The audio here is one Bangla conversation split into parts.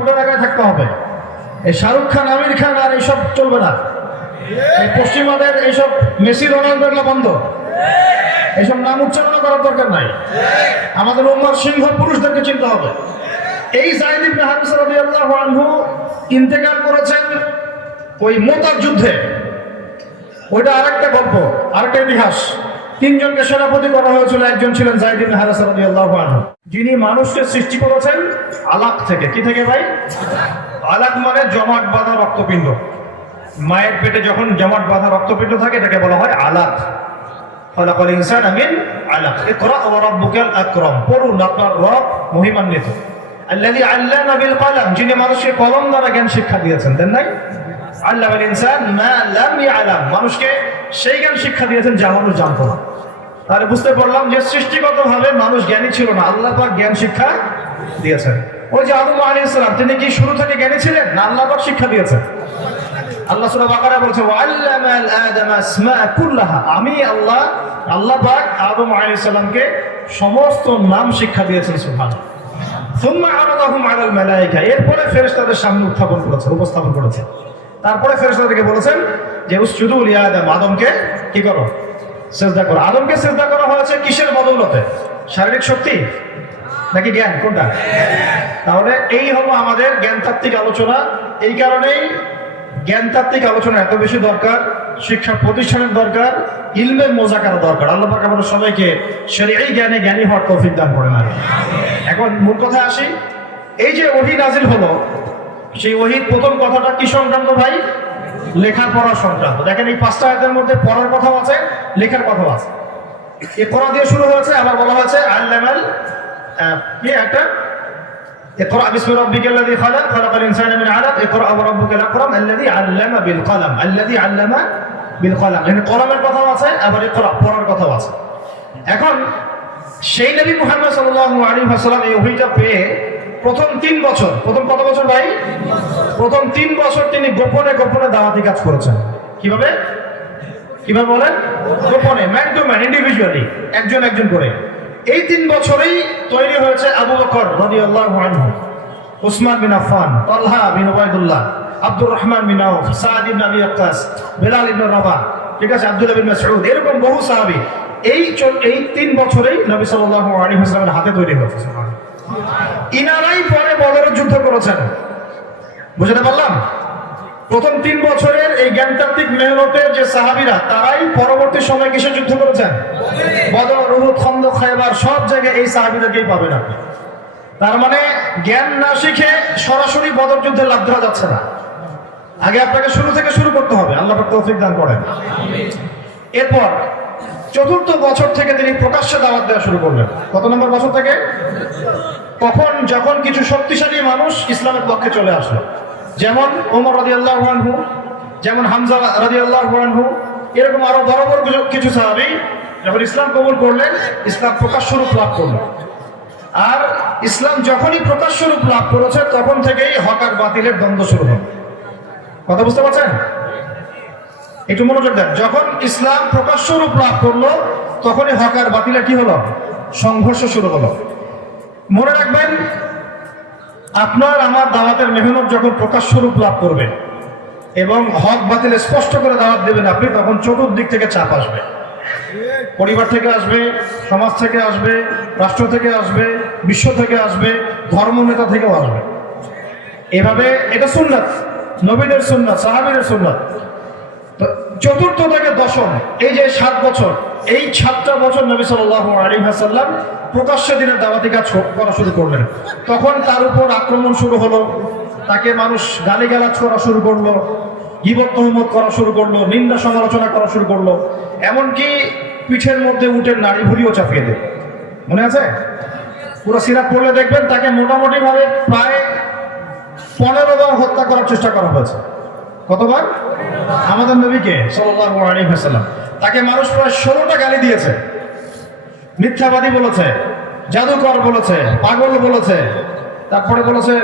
ছোট জায়গায় থাকতে হবে। এই শাহরুখ খান, আমির খান আর এইসব চলবে না। এই পশ্চিমাদের এইসব মেসি, রোনাল্ডো বন্ধ। এইসব নাম উচ্চারণ করার দরকার নাই। আমাদের উম্মার সিংহ পুরুষদেরকে চিনতে হবে। এই যায়েদ ইবনে হারিসা রাদিয়াল্লাহু আনহু ইন্তেকাল করেছেন ওই মুতার যুদ্ধে। ওইটা আরেকটা গল্প, আরেকটা ইতিহাস। তিনজনকে সেনাপতি করা হয়েছিল, একজন ছিলেন যায়েদ ইবনে হারিসা রাদিয়াল্লাহু আনহু, যিনি মানুষকে সৃষ্টি করেছেন আলাক থেকে। কি থেকে ভাই? আলাক মানে জমাট বাঁধা রক্তপিণ্ড। মায়ের পেটে যখন জমাট বাঁধা রক্তপিণ্ড থাকে এটাকে বলা হয় আলাক। খলাকাল ইনসানা মিন আলাক। ইকরা ওয়া রাব্বুকাল আকরাম। পড়ুন, আপনার রব মহিমান্বিত। আল্লাযী আল্লামা বিল কলম, যিনি মানুষকে কলম দ্বারা জ্ঞান শিক্ষা দিয়েছেন। দেন নাই? আল্লামাল ইনসান মা লাম ইয়ালাম, মানুষকে সেই জ্ঞান শিক্ষা দিয়েছেন যা মানুষ জানতো না। তাহলে বুঝতে পারলাম যে সৃষ্টিগতভাবে মানুষ জ্ঞানী ছিল না, আল্লাহ পাক জ্ঞান শিক্ষা দিয়েছেন। ওই যে আদম আলাইহিস সালাম, তিনি কি শুরু থেকে জ্ঞানী ছিলেন না আল্লাহ পাক শিক্ষা দিয়েছেন? আল্লাহ সূরা বাকারা বলছে ওয়া আল্লামাল আদামা আসমা কুল্লাহা, আমি আল্লাহ পাক আদম আলাইহিস সালামকে সমস্ত নাম শিক্ষা দিয়েছেন। সুবহানাল্লাহ। সুম্মা আরাদাহুম আলাল মালায়েকা, এরপরে ফেরেশতাদের সামনে উপস্থাপন করেছেন। তারপরে ফেরেশতাদেরকে বলেছেন যে উসজুদু লি আদম, আদমকে কি করো? সিজদা করো। আদমকে সিজদা করা হয়েছে কিসের বদৌলতে? শারীরিক শক্তি নাকি জ্ঞান? কোনটা? তাহলে এই হলো আমাদের জ্ঞানতাত্ত্বিক আলোচনা। এই কারণেই জ্ঞানতাত্ত্বিক আলোচনা এত বেশি দরকার, শিক্ষা প্রতিষ্ঠানের দরকার, ইলমের মোজাকারা দরকার। আল্লাহ পাক আমাদের সবাইকে শরীয়ী জ্ঞানে জ্ঞানী হওয়ার তৌফিক দান করেন। এখন মূল কথায় আসি। এই যে ওহী নাজিল হলো, সেই ওহীর প্রথম কথাটা কি সংক্রান্ত ভাই? লেখাপড়া সংক্রান্ত। দেখেন এই 5টা আয়াতের মধ্যে পড়ার কথাও আছে, লেখার কথাও আছে। এই পড়া দিয়ে শুরু হয়েছে, আবার বলা হয়েছে আল্লামাল কি একটা ইকরা বিসমি রাব্বিকাল্লাযী খালাক খালাকাল ইনসানা মিন আলাক ইকরা ওয়া রাব্বুকাল আকরাম আল্লাযী আল্লামা বিল কলম আল্লাযী আল্লামা বিল কলম। এখানে কলমের কথাও আছে, আবার ইকরা পড়ার কথাও আছে। এখন সেই নবী মুহাম্মদ সাল্লাল্লাহু আলাইহি ওয়াসাল্লাম এই ওহীটা পেয়ে প্রথম 3 বছর, প্রথম কত বছর ভাই? প্রথম 3 বছর তিনি গোপনে গোপনে দাওয়াতি কাজ করেছেন। কিভাবে বলেন? গোপনে, ম্যান টু ম্যান, ইন্ডিভিজুয়ালি, একজন একজন করে। এই 3 বছরেই তৈরি হয়েছে আবু বকর রাদিয়াল্লাহু আনহু, উসমান বিন আফফান, তালহা বিন উবাইদুল্লাহ, আব্দুর রহমান বিন আউফ, সাদ ইবনে আবি ওয়াক্কাস, বিলাল ইবনে রাবাহ, ঠিক আছে, আব্দুল্লাহ বিন মাসউদ, এরকম বহু সাহাবী এই 3 বছরেই নবী সাল্লাল্লাহু আলাইহি ওয়াসাল্লামের হাতে তৈরি হয়েছে। ইনারাই পরে বদরের যুদ্ধ করেছেন। বুঝতে পারলাম? প্রথম 3 বছরের এই জ্ঞানতাত্ত্বিক মেহনতের যে সাহাবীরা, তারাই পরবর্তী সময় কিসের যুদ্ধ করেছেন? বদর, উহুদ, খন্দক, খায়বার, সব জায়গায় এই সাহাবীদেরকেই পাবেন আপনি। তার মানে জ্ঞান না শিখে সরাসরি বদর যুদ্ধে লাভ দেওয়া যাচ্ছে না। আগে আপনাকে শুরু থেকে শুরু করতে হবে। আল্লাহ পাক তৌফিক দান করেন। এরপর 4র্থ বছর থেকে তিনি প্রকাশ্যে দাওয়াত দেওয়া শুরু করলেন। কত নম্বর বছর থেকে? যখন কিছু শক্তিশালী মানুষ ইসলামের পক্ষে চলে আসলো, যেমন ওমর রাদিয়াল্লাহু আনহু, যেমন হামজা রাদিয়াল্লাহু আনহু, এরকম আরো বড় বড় কিছু সাহাবী যখন ইসলাম কবুল করলেন, ইসলাম প্রকাশ্য রূপ লাভ করল। আর ইসলাম যখনই প্রকাশ্য রূপ লাভ করেছে, তখন থেকেই হক আর বাতিলের দ্বন্দ্ব শুরু হল। কথা বুঝতে পারছেন? একটু মনোযোগ দেন। যখন ইসলাম প্রকাশ্য রূপ লাভ করলো, তখনই হক আর বাতিলের কি হলো? সংঘর্ষ শুরু হলো। মনে রাখবেন, আপনার আমার দাওয়াতের মেহনত যখন প্রকাশ্য রূপ লাভ করবে এবং হক বাতিল স্পষ্ট করে দাওয়াত দেবেন আপনি, তখন চতুর্দিক থেকে চাপ আসবে। পরিবার থেকে আসবে, সমাজ থেকে আসবে, রাষ্ট্র থেকে আসবে, বিশ্ব থেকে আসবে, ধর্ম নেতা থেকেও আসবে। এভাবে এটা সুন্নাত, নবীদের সুন্নাত, সাহাবীদের সুন্নাত। তো 4র্থ থেকে 10ম, এই যে 7 বছর, এই 7টা বছর নবী সাল্লাল্লাহু আলাইহি ওয়াসাল্লাম প্রকাশ্যে দিনের দাওয়াতি কাজ করা শুরু করলেন। তখন তার উপর আক্রমণ শুরু হলো, তাকে মানুষ গালিগালাজ করা শুরু করলো, গীবত তুহমত করা শুরু করলো, নিন্দা সমালোচনা করা শুরু করলো, এমনকি পিঠের মধ্যে উটের নাড়ি ভুড়িও চাপিয়ে দেয়। মনে আছে? পুরো সিরাত পড়লে দেখবেন তাকে মোটামুটি ভাবে প্রায় 15 বার হত্যা করার চেষ্টা করা হয়েছে। কতবার? আমাদের নবীকে সাল্লাল্লাহু আলাইহি ওয়াসাল্লাম তাকে মানুষ প্রায় 16টা গালি দিয়েছে। মিথ্যাবাদী বলেছে, জাদুকর বলেছে, পাগল বলেছে, তারপরে বলেছে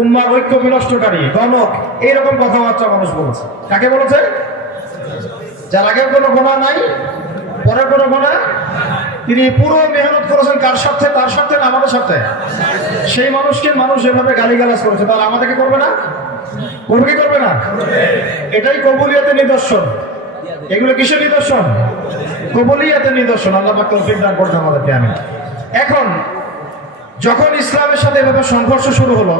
উম্মার ঐক্য বিনষ্টকারী, গণক, এইরকম কথাবার্তা মানুষ বলেছে। কাকে বলেছে? যার আগের কোনো গুনাহ নাই, পরের কোনো গুনাহ তিনি পুরো মেহনত করেছেন কার সাথে? তার সাথে না আমাদের সাথে? সেই মানুষকে মানুষ যেভাবে গালিগালাজ করেছে, তাহলে আমাদেরকে করবে না? করবে কি করবে না? এটাই কবুলিয়াতের নিদর্শন। এগুলো কিসের নিদর্শন? কবুলিয়াতের নিদর্শন। আল্লাহ পাক তৌফিক দান করতে আমাদেরকে। আমি এখন যখন ইসলামের সাথে এভাবে সংঘর্ষ শুরু হলো,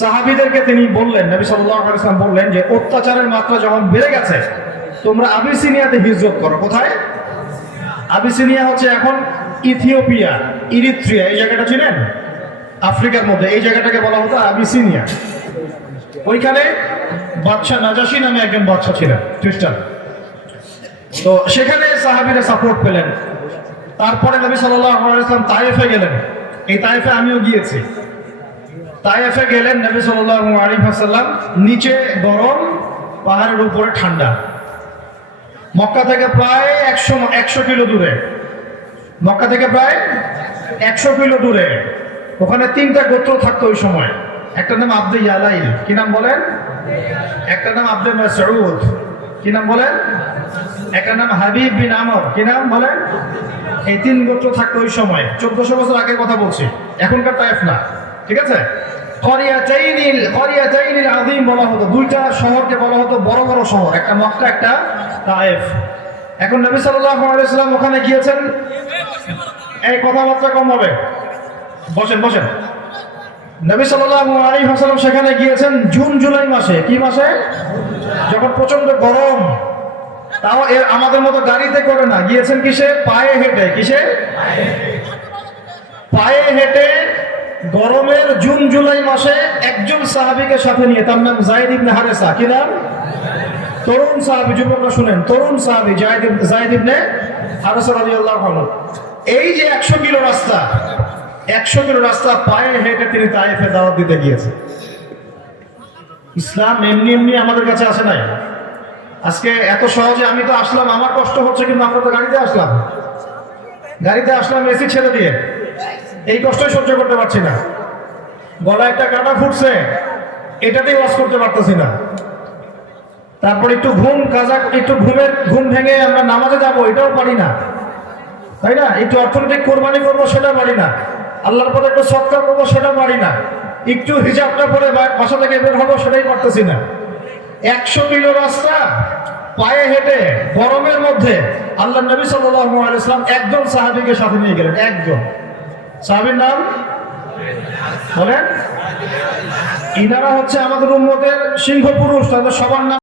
সাহাবীদেরকে তিনি বললেন, নবী সাল্লাল্লাহু আলাইহি ওয়াসাল্লাম বললেন যে অত্যাচারের মাত্রা যখন বেড়ে গেছে, তোমরা আবিসিনিয়াতে হিজরত করো। কোথায়? আবিসিনিয়া হচ্ছে এখন ইথিওপিয়া, ইরিত্রিয়া, এই জায়গাটা চিনেন? আফ্রিকার মধ্যে এই জায়গাটাকে বলা হতো আবিসিনিয়া। ওইখানে বাদশা নাজাশী নামে একজন বাদশা ছিলেন, খ্রিস্টান। তো সেখানে সাহাবীরা সাপোর্ট পেলেন। তারপরে নবী সাল্লাল্লাহু আলাইহি ওয়াসাল্লাম তায়েফে গেলেন। এই তায়েফে আমিও গিয়েছি। তায়েফে গেলেন নবী সাল্লাল্লাহু আলাইহি ওয়াসাল্লাম, নিচে গরম, পাহাড়ের উপরে ঠান্ডা। মক্কা থেকে প্রায় 100 কিলো দূরে, মক্কা থেকে প্রায় 100 কিলো দূরে। ওখানে 3টা গোত্র থাকতো ওই সময়। একটা নাম আব্দে ইয়ালাইল, কি নাম বলেন? একটা নাম আব্দে মাসউদ, কি নাম বলেন? একটা নাম হাবিব বিন আমর, কি নাম বলেন? এই 3 গোত্র থাকতো ওই সময়। 1400 বছর আগের কথা বলছি, এখনকার তায়েফ না, ঠিক আছে? করিয়াতাইনিল আযীম বলা হতো, 2টা শহরকে বলা হতো বড় বড় শহর, একটা মক্কা একটা তায়েফ। এখন নবী সাল্লাল্লাহু আলাইহি ওয়াসাল্লাম ওখানে গিয়েছেন। এই কথাবার্তা কম হবে, বসেন বসেন। নবী সাল্লাল্লাহু আলাইহি ওয়াসাল্লাম সেখানে গিয়েছেন জুন জুলাই মাসে। কি মাসে? যখন প্রচন্ড গরম। তাও আমাদের মতো গাড়িতে করে না, গিয়েছেন কিসে? পায়ে হেঁটে। কিসে? পায়ে হেঁটে গরমের জুন জুলাই মাসে একজন সাহাবীকে সাথে নিয়ে, তার নাম যায়েদ ইবনে হারেসা। কি নাম? তরুণ সাহাবী, যুবকরা শুনেন, তরুণ সাহাবী যায়েদ ইবনে হারেসা রাদিয়াল্লাহু আনহু। এই যে 100 কিলো রাস্তা, 100 কিলো রাস্তা পায়ে হেঁটে তিনি তায়েফে দাওয়াত দিতে গিয়েছেন। ইসলাম এমনি এমনি আমাদের কাছে আসে নাই। আজকে এত সহজে আমি তো আসলাম, আমার কষ্ট হচ্ছে, কিন্তু আমরা তো গাড়িতে আসলাম। গাড়িতে আসলাম এসি ছেড়ে দিয়ে, এই কষ্টই সহ্য করতে পারছি না। গলায় একটা কাঁটা ফুটছে, এটাতেই ওয়াজ করতে পারতেছি না। তারপর একটু ঘুম ভেঙে আমরা নামাজে যাবো, এটাও পারি না, তাই না? একটু অর্থনৈতিক কোরবানি করবো, সেটা পারি না। আল্লাহর পথে একটু সৎকার করবো, সেটা পারি না। একটু হিজাবটা পরে বাসা থেকে বের হবো, সেটাই পারতেছি না। 100 কিলো রাস্তা পায়ে হেঁটে গরমের মধ্যে আল্লাহ নবী সাল্লাল্লাহু আলাইহি ওয়াসাল্লাম একজন সাহাবীকে সাথে নিয়ে গেলেন। একজন সাহাবীর নাম বলেন? ইনারা হচ্ছে আমাদের উম্মতের সিংহ পুরুষ, তাদের সবার নাম